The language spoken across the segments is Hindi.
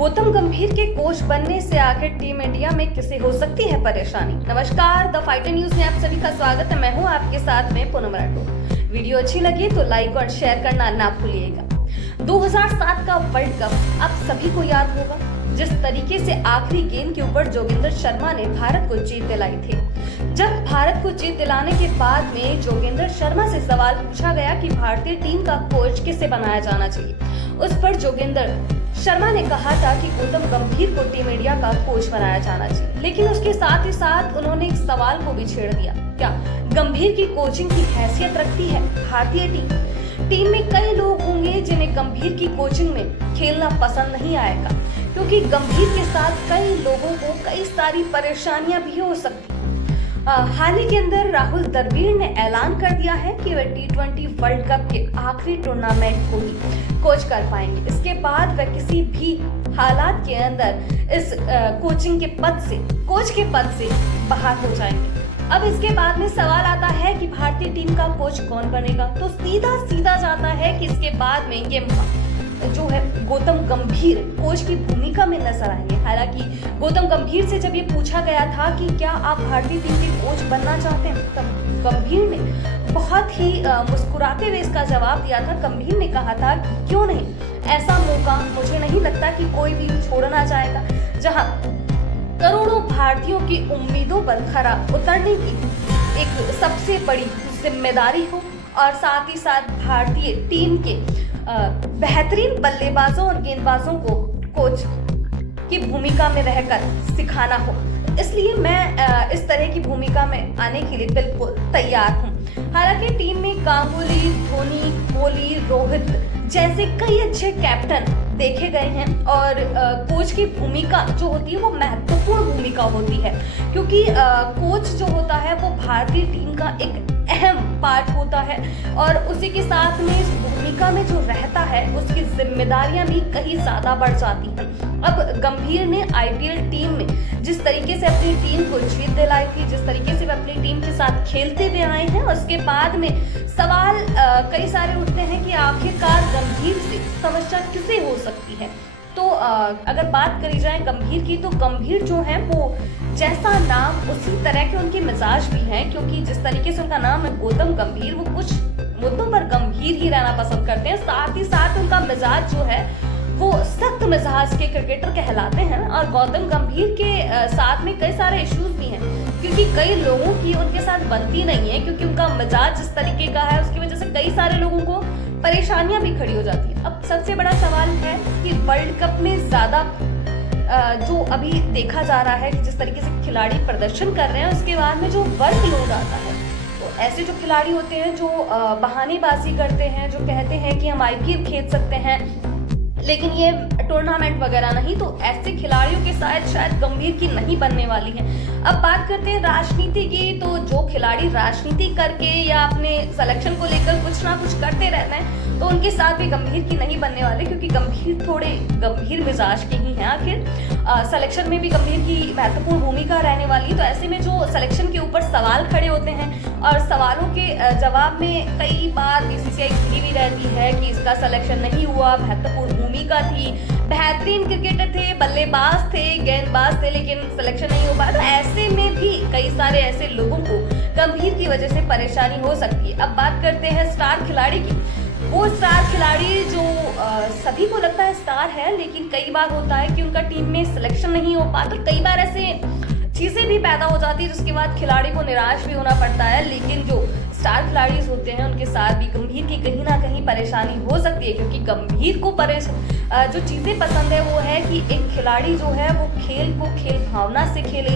गौतम गंभीर के कोच बनने से आखिर टीम इंडिया में किसे हो सकती है परेशानी। नमस्कार, द फाइटर न्यूज में आप सभी का स्वागत है। मैं हूं आपके साथ में पूनम राठौर। वीडियो अच्छी लगी तो लाइक और शेयर करना ना भूलिएगा। 2007 का वर्ल्ड कप आप सभी को याद होगा, जिस तरीके से आखिरी गेंद के ऊपर जोगिंदर शर्मा ने भारत को जीत दिलाई थी। जब भारत को जीत दिलाने के बाद में जोगिंदर शर्मा से सवाल पूछा गया कि भारतीय टीम का कोच किसे बनाया जाना चाहिए, उस पर जोगिंदर शर्मा ने कहा था कि गौतम गंभीर को टीम इंडिया का कोच बनाया जाना चाहिए। लेकिन उसके साथ ही साथ उन्होंने एक सवाल को भी छेड़ दिया, क्या गंभीर की कोचिंग की हैसियत रखती है भारतीय टीम में कई लोग होंगे जिन्हें गंभीर की कोचिंग में खेलना पसंद नहीं आएगा, क्योंकि गंभीर के साथ कई लोगों को कई सारी परेशानियां भी हो सकती हैं। हाल ही के अंदर राहुल द्रविड़ ने ऐलान कर दिया है कि वह T20 वर्ल्ड कप के आखिरी टूर्नामेंट को ही कोच कर पाएंगे। इसके बाद वह किसी भी हालात के अंदर इस कोचिंग के पद से, कोच के पद से बाहर हो जाएंगे। अब इसके बाद में सवाल आता है कि भारतीय टीम का कोच कौन बनेगा, तो सीधा जाता है कि इसके बाद में ये जो है गौतम गंभीर कोच की भूमिका में नजर आएंगे। हालांकि गौतम गंभीर से जब ये पूछा गया था कि क्या आप भारतीय टीम के कोच बनना चाहते हैं, तब गंभीर ने बहुत ही मुस्कुराते हुए इसका जवाब दिया था। गंभीर ने कहा था कि क्यों नहीं, ऐसा मौका मुझे नहीं लगता कि कोई भी छोड़ना चाहेगा, जहां करोड़ों भारतीयों की उम्मीदों पर खरा उतरने की एक सबसे बड़ी जिम्मेदारी हो और साथ ही साथ भारतीय टीम के बेहतरीन बल्लेबाजों और गेंदबाजों को कोच की भूमिका में रहकर सिखाना हो। इसलिए मैं इस तरह की भूमिका में आने के लिए बिल्कुल तैयार हूँ। हालांकि टीम में गांगुली, धोनी, कोहली, रोहित जैसे कई अच्छे कैप्टन देखे गए हैं और कोच की भूमिका जो होती है वो महत्वपूर्ण भूमिका होती है, क्योंकि कोच जो होता है वो भारतीय टीम का एक अहम पार्ट होता है और उसी के साथ में इस भूमिका में जो रहता है उसकी जिम्मेदारियां भी कहीं ज्यादा बढ़ जाती हैं। अब गंभीर ने आईपीएल टीम में जिस तरीके से अपनी टीम को जीत दिलाई थी, जिस तरीके से वे अपनी टीम के साथ खेलते हुए आए हैं, उसके बाद में सवाल कई सारे उठते हैं कि आखिरकार गंभीर से समस्या किसे हो सकती है। तो अगर बात करी जाए गंभीर की, तो गंभीर जो है वो जैसा नाम उसी तरह के उनके मिजाज भी हैं, क्योंकि जिस तरीके से उनका नाम है गौतम गंभीर, वो कुछ मुद्दों पर गंभीर ही रहना पसंद करते हैं। साथ ही साथ उनका मिजाज जो है वो सख्त मिजाज के क्रिकेटर कहलाते हैं और गौतम गंभीर के साथ में कई सारे इश्यूज भी हैं, क्योंकि कई लोगों की उनके साथ बनती नहीं है, क्योंकि उनका मिजाज जिस तरीके का है उसकी वजह से कई सारे लोगों को परेशानियां भी खड़ी हो जाती है। अब सबसे बड़ा सवाल है कि वर्ल्ड कप में ज्यादा जो अभी देखा जा रहा है कि जिस तरीके से खिलाड़ी प्रदर्शन कर रहे हैं, उसके बाद में जो वर्कलोड आता है, तो ऐसे जो खिलाड़ी होते हैं जो बहानेबाजी करते हैं, जो कहते हैं कि हम आईपीएल खेल सकते हैं लेकिन ये टूर्नामेंट वगैरह नहीं, तो ऐसे खिलाड़ियों के साथ शायद गंभीर की नहीं बनने वाली है। अब बात करते हैं राजनीति की, तो जो खिलाड़ी राजनीति करके या अपने सिलेक्शन को लेकर कुछ ना कुछ करते रहते हैं, तो उनके साथ भी गंभीर की नहीं बनने वाले, क्योंकि गंभीर थोड़े गंभीर मिजाज के ही हैं। आखिर सिलेक्शन में भी गंभीर की महत्वपूर्ण भूमिका रहने वाली। तो ऐसे में जो सिलेक्शन के ऊपर सवाल खड़े होते हैं और सवालों के जवाब में कई बार बीसीसीआई खुली भी रहती है कि इसका सिलेक्शन नहीं हुआ, महत्वपूर्ण भूमिका थी, बेहतरीन क्रिकेटर थे, बल्लेबाज थे, गेंदबाज थे, लेकिन सिलेक्शन नहीं हो पाया। तो ऐसे में भी कई सारे ऐसे लोगों को गंभीर की वजह से परेशानी हो सकती है। अब बात करते हैं स्टार खिलाड़ी की। वो स्टार खिलाड़ी जो सभी को लगता है स्टार है, लेकिन कई बार होता है कि उनका टीम में सिलेक्शन नहीं हो पाता। कई बार ऐसे चीजें भी पैदा हो जाती है जिसके बाद खिलाड़ी को निराश भी होना पड़ता है। लेकिन जो स्टार खिलाड़ी होते हैं उनके साथ भी गंभीर की कहीं ना कहीं परेशानी हो सकती है, क्योंकि गंभीर को जो चीजें पसंद है वो है कि एक खिलाड़ी जो है वो खेल को खेल भावना से खेले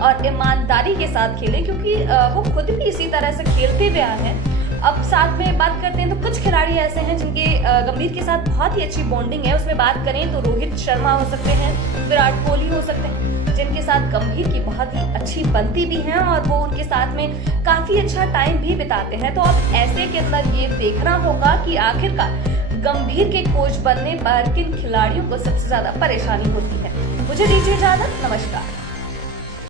और ईमानदारी के साथ खेले, क्योंकि वो खुद भी इसी तरह से खेलते हुए आए हैं। अब साथ में बात करते हैं तो कुछ खिलाड़ी ऐसे हैं जिनके गंभीर के साथ बहुत ही अच्छी बॉन्डिंग है। उसमें बात करें तो रोहित शर्मा हो सकते हैं, विराट कोहली हो सकते हैं, जिनके साथ गंभीर की बहुत ही अच्छी बनती भी है और वो उनके साथ में काफी अच्छा टाइम भी बिताते हैं। तो अब ऐसे के अंदर ये देखना होगा कि आखिरकार गंभीर के कोच बनने पर किन खिलाड़ियों को सबसे ज्यादा परेशानी होती है। मुझे दीजिए इजाजत, नमस्कार।